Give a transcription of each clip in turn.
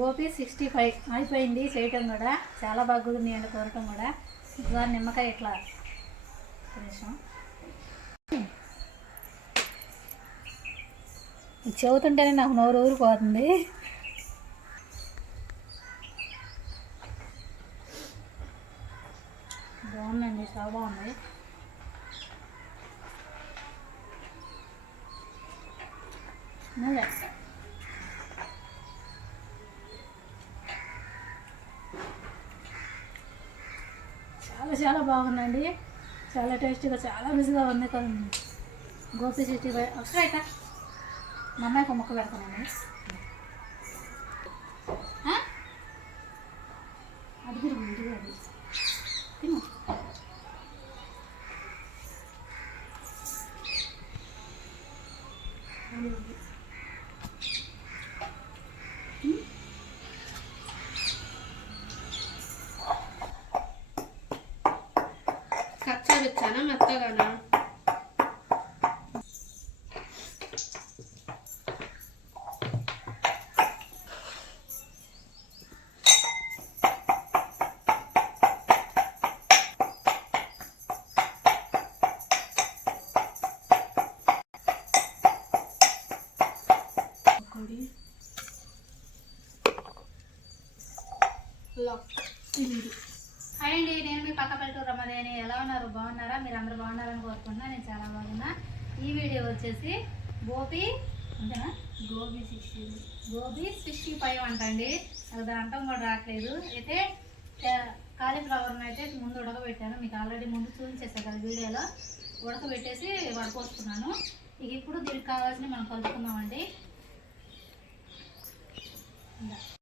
Gopi sixty five అయిపోయింది. చేయటం కూడా. చాలా బాగా కుదిరినాయండి కోరటం కూడా. ఇట్లా నిమ్మకాయ ఇట్లా. కొంచెం చెబుతుంటేనే నాకు నోరు ఊరిపోతుంది. బాగుందండి. చాలా బాగుంది. అదే చాలా చాలా బాగుందండి. చాలా టేస్టీగా చాలా రుచిగా ఉంది కానీ గోపి చెట్టి ఒకసారి అయితే మా అమ్మాయికి ఒక పెడతానండి. అది అండి నేను మీ పక్క పల్లెటూరు ఉన్నారు బాగున్నారా? మీరు అందరూ బాగున్నారని కోరుకుంటున్నా. నేను చాలా బాగున్నా. ఈ వీడియో వచ్చేసి గోపి అంతేనా? Gobi sixty Gobi sixty five అంటండి. అది అంటం కూడా రావట్లేదు. అయితే కాలీఫ్లవర్ని అయితే ముందు ఉడకబెట్టాను. మీకు ఆల్రెడీ ముందు చూపించేసాను కదా వీడియోలో. ఉడకబెట్టేసి వడపోసుకున్నాను ఇక ఇప్పుడు దీనికి కావాల్సిన మనం కలుపుకుందామండి.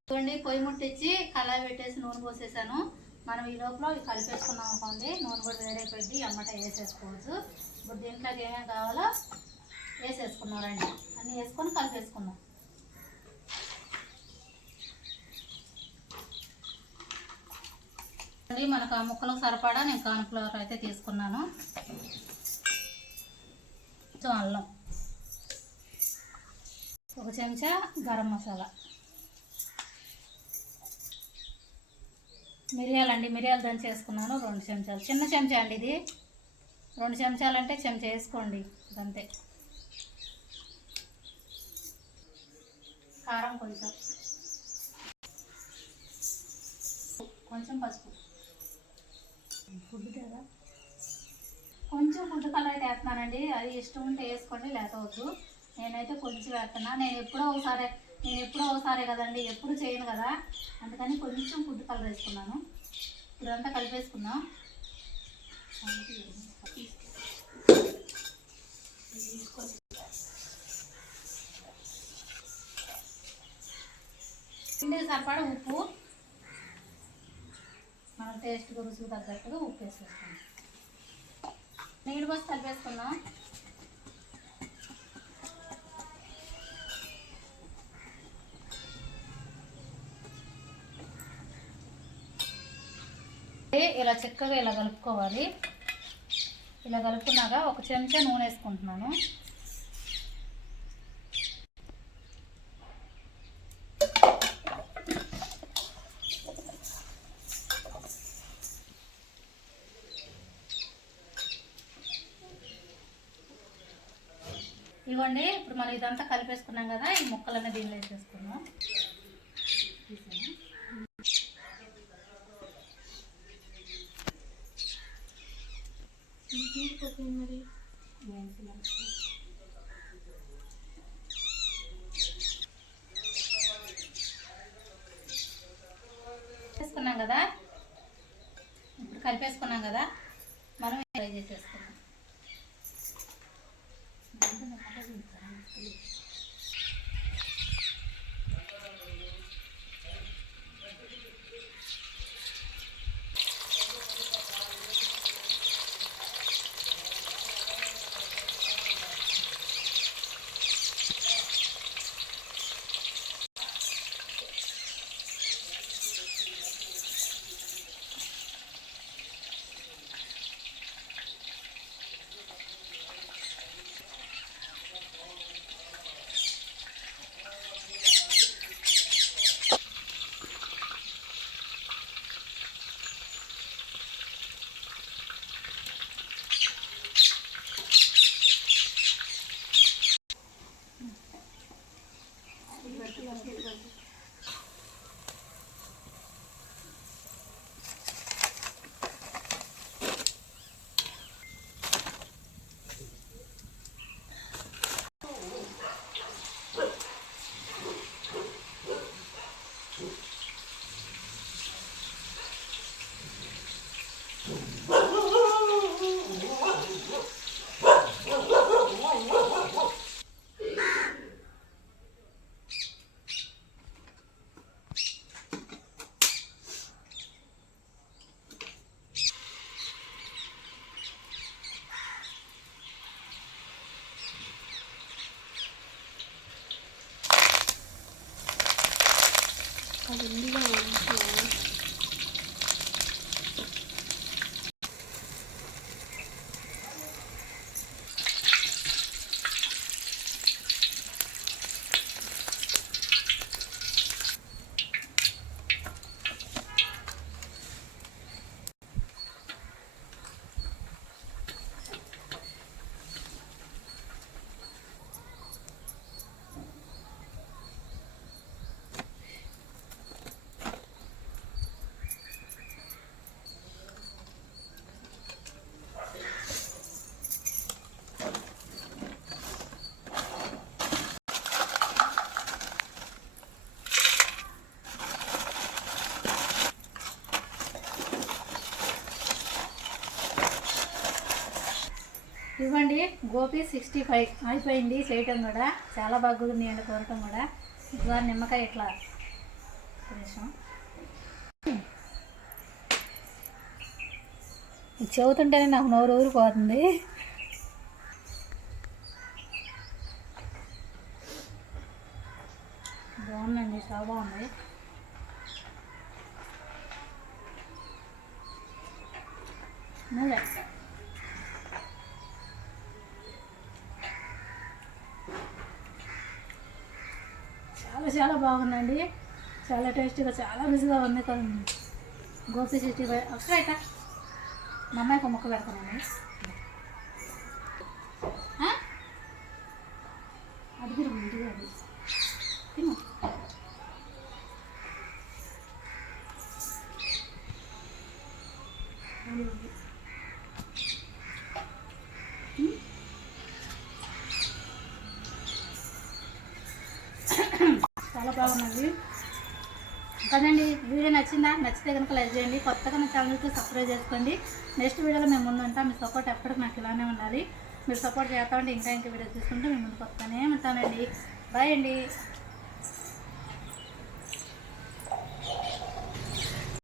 చూడండి పొయ్యి ముట్టించి కళాయి పెట్టేసి నూనె పోసేసాను. మనం ఈ లోపల కలిపేసుకున్నాం అనుకోండి నూనె కూడా వేడైపోయింది అమ్మట వేసేసుకోవచ్చు. ఇప్పుడు దీంట్లోకి ఏమేమి కావాలో వేసేసుకున్నాం రండి. అన్నీ వేసుకొని కలిపేసుకున్నాం మనకు ఆ ముక్కలకు సరిపడా నేను కార్న్ఫ్లవర్ అయితే తీసుకున్నాను. కొంచెం అల్లం. ఒక చెంచా గరం మసాలా. మిరియాలండి మిరియాలు దంచి వేసుకున్నాను రెండు చెంచాలు. చిన్న చెంచా అండి ఇది. రెండు చెంచాలు అంటే చెంచా వేసుకోండి అంతే కారం కొంచెం. కొంచెం పసుపు. ఫుడ్ కదా? కొంచెం ఫుడ్ కలర్ అయితే వేస్తున్నానండి. అది ఇష్టం ఉంటే వేసుకోండి లేకపోవద్దు నేనైతే కొంచెం వేస్తున్నా నేను ఎప్పుడో ఒకసారి నేను ఎప్పుడో ఒకసారి కదండి ఎప్పుడు చేయను కదా. అందుకని కొంచెం ఫుడ్ కలర్ వేసుకున్నాను. అంతా కలిపేసుకుందాం. పిండి సరిపడా ఉప్పు. మన టేస్ట్ రుచికి తగ్గట్టుగా ఉప్పు వేసేసుకుందాం. నీళ్ళు పోసి కలిపేసుకుందాం. ఇలా చక్కగా ఇలా కలుపుకోవాలి. ఇలా కలుపుకున్నాక ఒక చెంచా నూనె వేసుకుంటున్నాను. ఇవ్వండి. ఇప్పుడు మనం ఇదంతా కలిపేసుకున్నాం కదా ఈ ముక్కలన్నీ దీనిలో వేసేసుకున్నాం మరి. వేసుకున్నాం కదా? ఇప్పుడు కలిపేసుకున్నాం కదా? మనం ఫ్రై చేసేసుకున్నాం 아, 냄비가 గోపి సిక్స్టీ ఫైవ్ అయిపోయింది. చేయటం కూడా చాలా బాగుంది అండి కోరటం కూడా. ఒకసారి నిమ్మకాయ ఇట్లా. కొంచెం చదువుతుంటేనే చెబుతుంటేనే నాకు నోరు ఊరిపోతుంది. బాగుందండి. చాలా బాగుంది. నువ్వే చాలా చాలా బాగుందండి చాలా టేస్టీగా చాలా రుచిగా ఉంది. కొంచెం గోపి సిక్స్టీ ఫైవ్ అక్కడ మా అమ్మాయికి ఒక పెడతానండి. అది కూడా ఉంది. అది తిను ఉంది, ఉంది. ఉమ్. చాలా బాగున్నది. కదండి వీడియో నచ్చిందా? నచ్చితే కనుక లైక్ చేయండి. కొత్తగా నా ఛానల్కి సబ్స్క్రైబ్ చేసుకోండి. నెక్స్ట్ వీడియోలో మేము ముందుంటాం. మీ సపోర్ట్ ఎప్పటికి నాకు ఇలానే ఉండాలి. మీరు సపోర్ట్ చేస్తా ఉంటే ఇంకా ఇంకా వీడియోస్ తీసుకుంటే మేము ముందుకు వస్తానే ఉంటానండి. బాయ్ అండి.